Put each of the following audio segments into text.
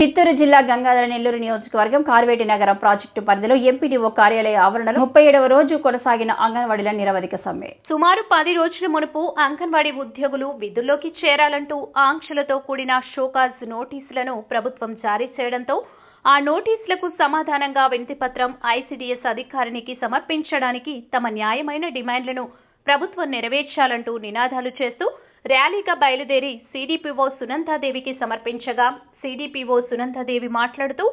చిత్తూరు జిల్లా గంగాధర నెల్లూరు నియోజకవర్గం కార్వేటి నగరం ప్రాజెక్టు పరిధిలో ఎంపీడీఓ కార్యాలయ ఆవరణలో ముప్పై ఏడవ రోజు కొనసాగిన అంగన్వాడీల నిరవధిక సమ్మె. సుమారు పది రోజుల మునుపు అంగన్వాడీ ఉద్యోగులు విధుల్లోకి చేరాలంటూ ఆంక్షలతో కూడిన షోకాజ్ నోటీసులను ప్రభుత్వం జారీ చేయడంతో ఆ నోటీసులకు సమాధానంగా వినతిపత్రం ఐసీడీఎస్ అధికారినికి సమర్పించడానికి తమ న్యాయమైన డిమాండ్లను ప్రభుత్వం నెరవేర్చాలంటూ నినాదాలు చేస్తూ ర్యాలీగా బయలుదేరి సీడీపీఓ సునందాదేవికి సమర్పించగా సీడీపీఓ సునందాదేవి మాట్లాడుతూ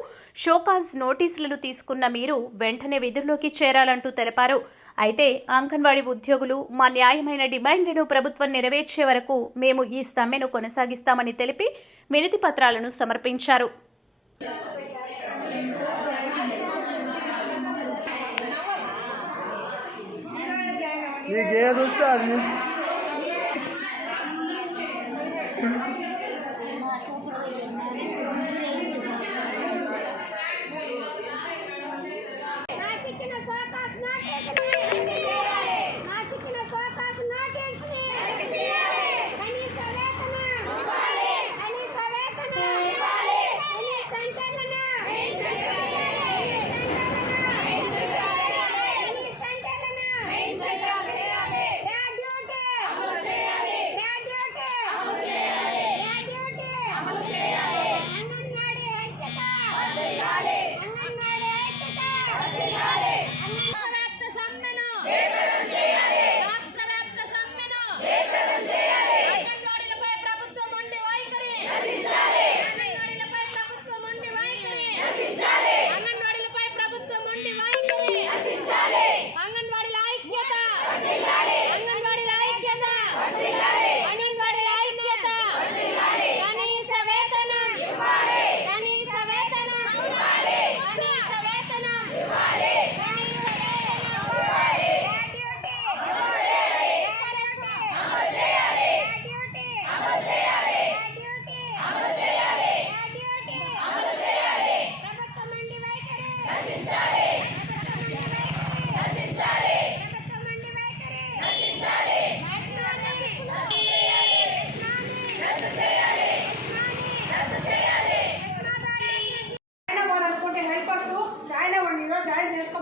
షోకాజ్ నోటీసులను తీసుకున్న మీరు వెంటనే విధుల్లోకి చేరాలంటూ తెలిపారు. అయితే అంగన్వాడీ ఉద్యోగులు మా న్యాయమైన డిమాండ్లను ప్రభుత్వం నెరవేర్చే వరకు మేము ఈ సమ్మెను కొనసాగిస్తామని తెలిపి వినతి పత్రాలను సమర్పించారు. నీకు అది. వస్తే అది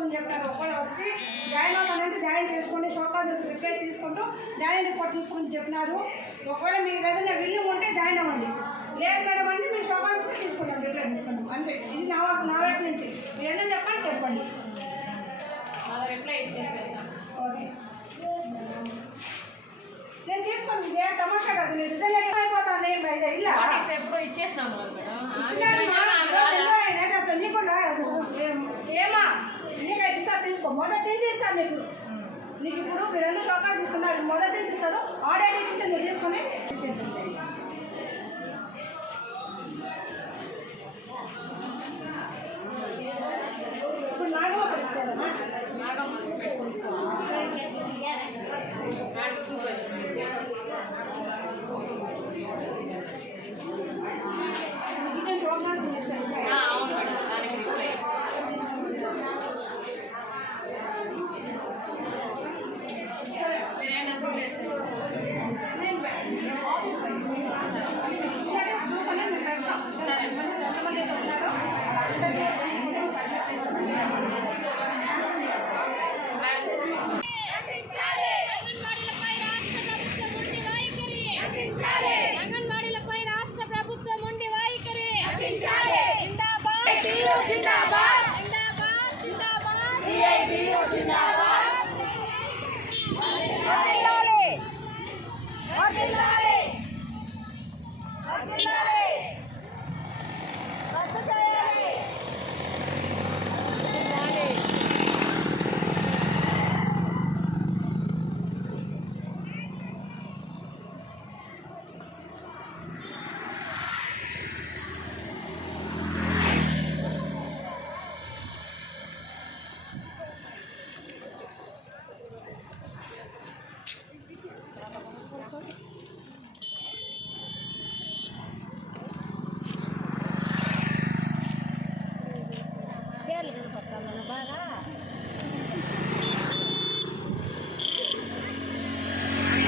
చేసుకోమని చెప్పారు. ఒకవేళ వస్తే జాయిన్ అవ్వాలంటే జాయిన్ చేసుకోండి షోకాజెస్ రిప్లై తీసుకుంటూ జాయిన్ రిపోర్ట్ తీసుకోమని చెప్పినారు. ఒకవేళ మీకు ఏదైనా విల్లు ఉంటే జాయిన్ అవ్వండి. లేదు మేడం అంటే మీరు షోకాజెస్ తీసుకుంటాం రిప్లై తీసుకుంటాం అంతే. ఇది నా నా వైపు నుంచి. మీరు ఏదైనా చెప్పండి. చెప్పండి ఓకే. నేను తీసుకోండి ఇదే తమాషా కాదు. నేను రిజైన్ అయిపోతాను ఏం బయట ఇలా. ఎప్పుడో ఇచ్చేసినాము మా, నీకు కూడా రాదు. ఏం- ఏమా నీకు అయితే ఇస్తా తీసుకో మొదటి నుంచి ఇస్తాను నీకు. నీకు ఇప్పుడు మీరు రెండు షోకాలు తీసుకున్నారు మొదటి నుంచి ఇస్తారు ఆర్డర్ నుంచి మీరు తీసుకొని ఇచ్చేసేసేయి. జిందాబాద్!